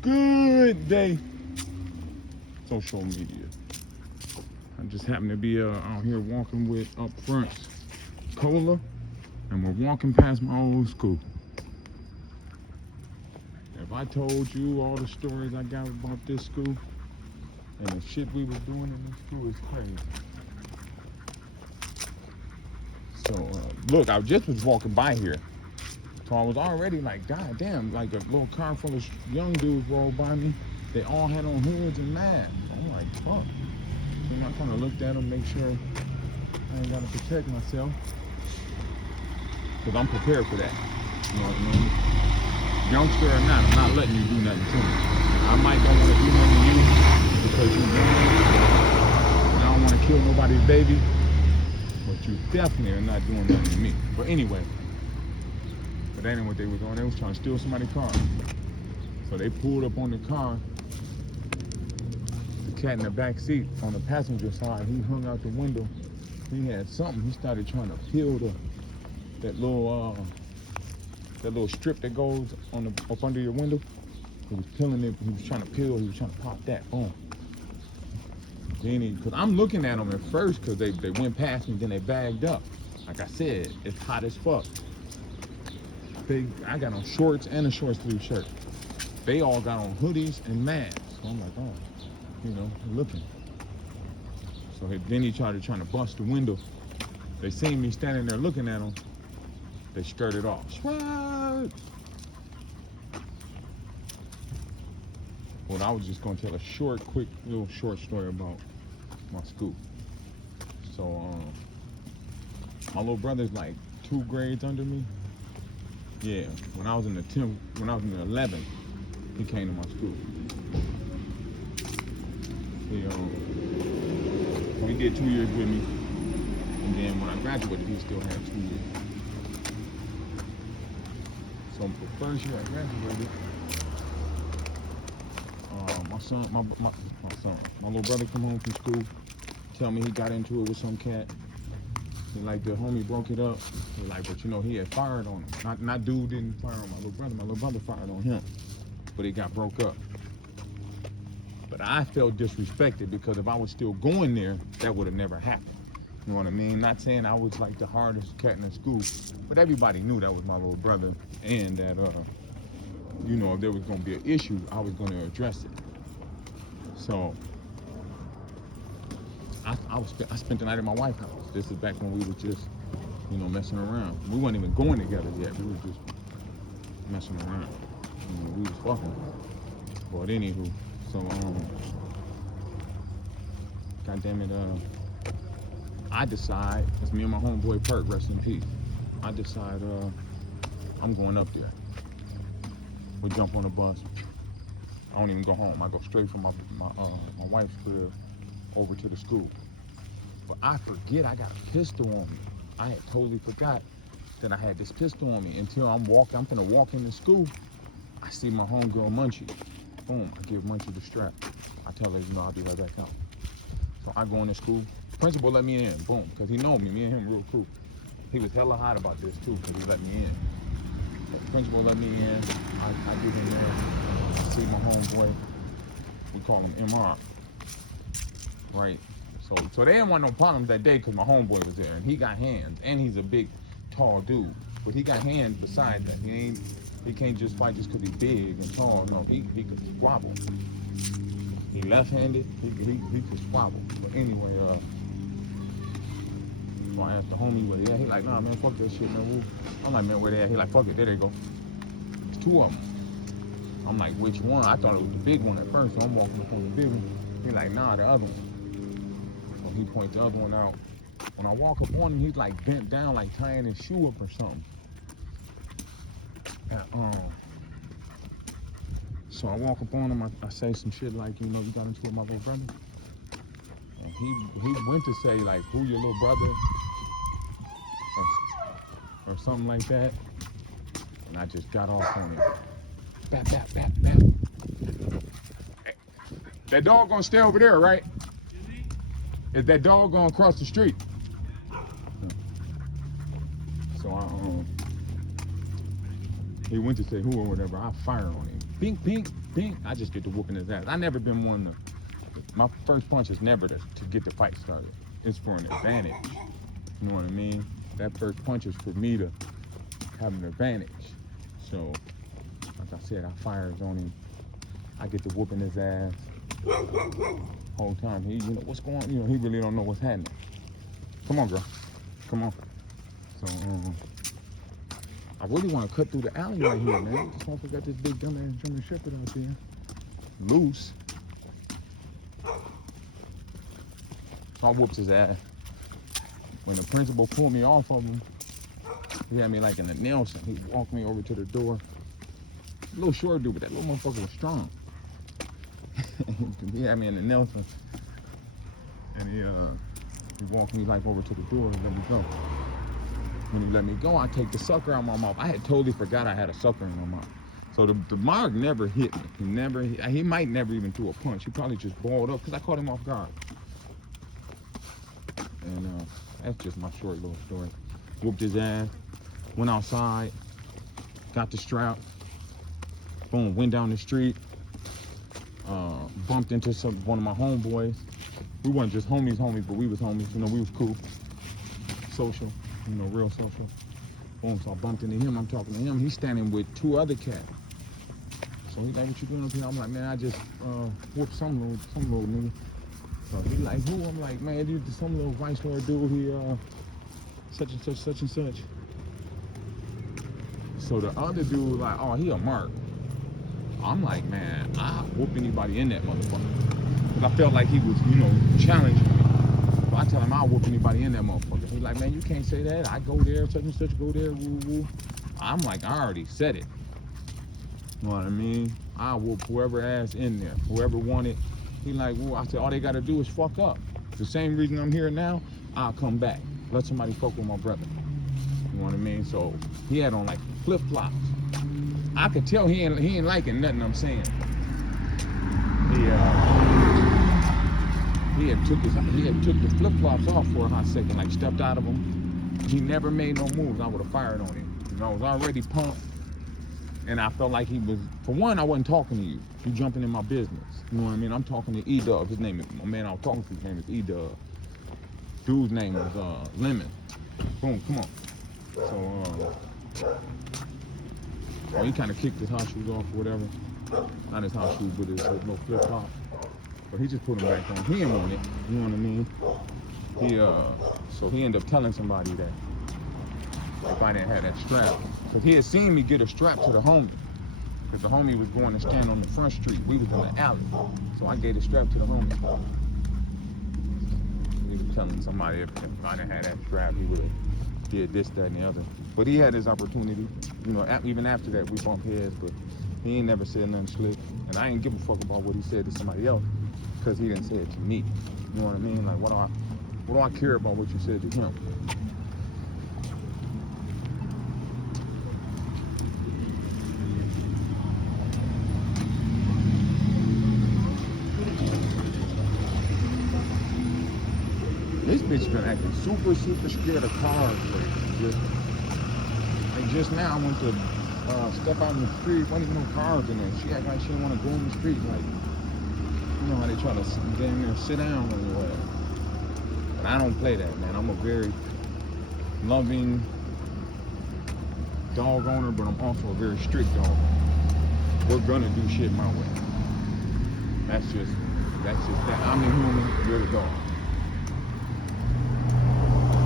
Good day, social media. I just happen to be out here walking with up front Cola, and we're walking past my old school. If I told you all the stories I got about this school and the shit we was doing in this school, it's crazy. So look, I just was walking by here, so I was already like, God damn, like a little car full of young dudes rolled by me. They all had on hoods and masks. I'm like, fuck. And I kind of looked at them, make sure I ain't got to protect myself. Because I'm prepared for that. You know what I mean? Youngster or not, I'm not letting you do nothing to me. I might don't want to do nothing to you because you're young. And I don't want to kill nobody's baby. But you definitely are not doing nothing to me. But anyway, but that ain't what they were doing. They was trying to steal somebody's car. So they pulled up on the car. The cat in the back seat on the passenger side, he hung out the window. He had something. He started trying to peel that little strip that goes on up under your window. He was peeling it. He was trying to peel. He was trying to pop that. Boom. Then because I'm looking at them at first because they went past me. Then they bagged up. Like I said, it's hot as fuck. I got on shorts and a short sleeve shirt. They all got on hoodies and masks. So I'm like, oh, looking. So then he trying to bust the window. They seen me standing there looking at them. They skirted off. Swat! Well, I was just gonna tell a quick little short story about my school. So, my little brother's like 2 grades under me. Yeah, when I was in the 11th, he came to my school. He did 2 years with me, and then when I graduated, he still had 2 years. So the first year I graduated, my little brother come home from school, tell me he got into it with some cat. He like the homie broke it up. He like, but he had fired on him. Not dude didn't fire on my little brother. My little brother fired on him, but it got broke up. But I felt disrespected because if I was still going there, that would have never happened. You know what I mean? Not saying I was like the hardest cat in the school, but everybody knew that was my little brother, and that if there was gonna be an issue, I was gonna address it. So I spent the night at my wife's house. This is back when we were just, messing around. We weren't even going together yet. We were just messing around. We was fucking. But anywho, so goddamn it, I decide, it's me and my homeboy Perk, rest in peace. I decide I'm going up there. We jump on the bus. I don't even go home. I go straight from my wife's crib over to the school. But I forget I got a pistol on me. I had totally forgot that I had this pistol on me until I'm gonna walk into school. I see my homegirl Munchie. Boom, I give Munchie the strap. I tell her, I'll be right back out. So I go into school. Principal let me in, boom, because he know me and him real cool. He was hella hot about this too, because he let me in. But the principal let me in. I get in there, I see my homeboy. We call him MR. Right? So they didn't want no problems that day because my homeboy was there, and he got hands, and he's a big, tall dude. But he got hands besides that. He can't just fight just because he's big and tall. No, he could squabble. He left-handed, he could squabble. But anyway, so I asked the homie where they at. He like, nah, man, fuck that shit, man. I'm like, man, where they at? He like, fuck it, there they go. There's 2 of them. I'm like, which one? I thought it was the big one at first, so I'm walking up on the big one. He like, nah, the other one. So he points the other one out. When I walk up on him, he's like bent down, like tying his shoe up or something. So I walk up on him, I say some shit like, you got into it with my little brother. And he went to say like, who your little brother? Or something like that. And I just got off on him. Bap, bap, bap, bap. Hey, that dog gonna stay over there, right? Is that dog gonna cross the street? So he went to say who or whatever. I fire on him. Bink, bink, pink, I just get to whooping his ass. I never been one to, my first punch is never to get the fight started. It's for an advantage. You know what I mean? That first punch is for me to have an advantage. So, like I said, I fires on him. I get to whooping his ass. Whole time, he, you know, what's going on? You know, he really don't know what's happening. Come on, girl. Come on. So, I really want to cut through the alley right here, man. This motherfucker got this big dumbass German Shepherd out there. Loose. So I whooped his ass. When the principal pulled me off of him, he had me like in the Nelson. He walked me over to the door. A little short dude, but that little motherfucker was strong. He had me in the Nelson. And he walked me like over to the door and let me go. When he let me go, I take the sucker out of my mouth. I had totally forgot I had a sucker in my mouth. So the mark never hit me. He might never even threw a punch. He probably just balled up because I caught him off guard. And that's just my short little story. Whooped his ass, went outside, got the strap, boom, went down the street, bumped into one of my homeboys. We weren't just homies, but we was homies. You know, we was cool, social, you know, real social. Boom, so I bumped into him. I'm talking to him. He's standing with two other cats. So he's like, "What you doing up here?" I'm like, "Man, I just whooped some little nigga." So he like, "Who?" I'm like, "Man, dude, some little vice lord dude. He such and such." So the other dude like, "Oh, he a mark." I'm like, "Man, I whoop anybody in that motherfucker." Cause I felt like he was, you know, challenging me. So I tell him I'll whoop anybody in that motherfucker. He's like, "Man, you can't say that. I go there, such and such, go there, woo woo." I'm like, I already said it. You know what I mean? I whoop whoever ass in there, whoever wanted. He like, well, I said, all they gotta do is fuck up. The same reason I'm here now, I'll come back. Let somebody fuck with my brother. You know what I mean? So he had on like flip-flops. I could tell he ain't liking nothing I'm saying. He had took the flip-flops off for a hot second, like stepped out of them. He never made no moves. I would have fired on him. You know, I was already pumped. And I felt like he was, for one, I wasn't talking to you. You jumping in my business. You know what I mean? I'm talking to E-Dub. His name is, my man I was talking to, his name is E-Dub. Dude's name is Lemon. Boom, come on. So, well, he kind of kicked his house shoes off or whatever. Not his house shoes, but his little flip-flop. But he just put them back on. He didn't want it. You know what I mean? So he ended up telling somebody that if I didn't have that strap. Because he had seen me get a strap to the homie. Because the homie was going to stand on the front street. We was in the alley. So I gave the strap to the homie. He was telling somebody if I didn't have that strap, he would have did this, that, and the other. But he had his opportunity. You know, even after that, we bumped heads. But he ain't never said nothing slick. And I ain't give a fuck about what he said to somebody else. Because he didn't say it to me. You know what I mean? Like, what do I care about what you said to him? This bitch been acting super scared of cars lately. Just now, I went to step out in the street, wasn't even no cars in there. She acted like she didn't want to go in the street. Like, you know how they try to damn near sit down or whatever. But I don't play that, man. I'm a very loving dog owner, but I'm also a very strict dog owner. We're gonna do shit my way. That's just that. I'm the human, you're the dog.